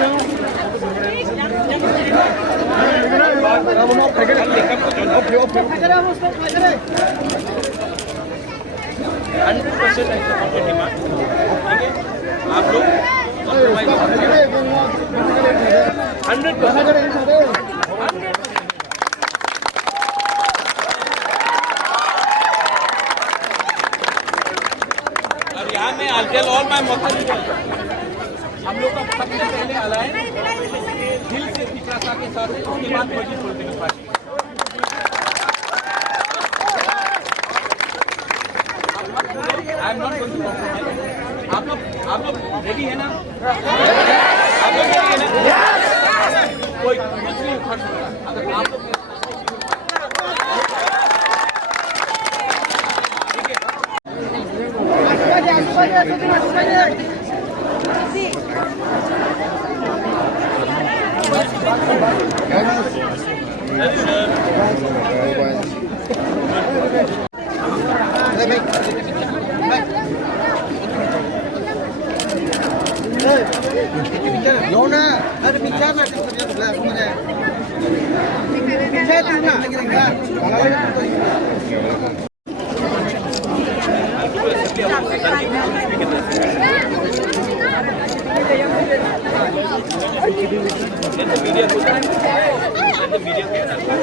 डिमांड, ठीक है, आप लोग 100%। और यहाँ में I'll tell all my हम लोग का सबसे पहले अलायंस दिल से पिछड़ा के साथ है, उसके बाद मजीद political party. I am not going to compromise. आप लोग रेडी है ना? आप लोग रेडी है ना? कोई कुछ नहीं उखड़ सकता अगर आप लोग Lona, ada bicara di sebelah kemarin. Bicara media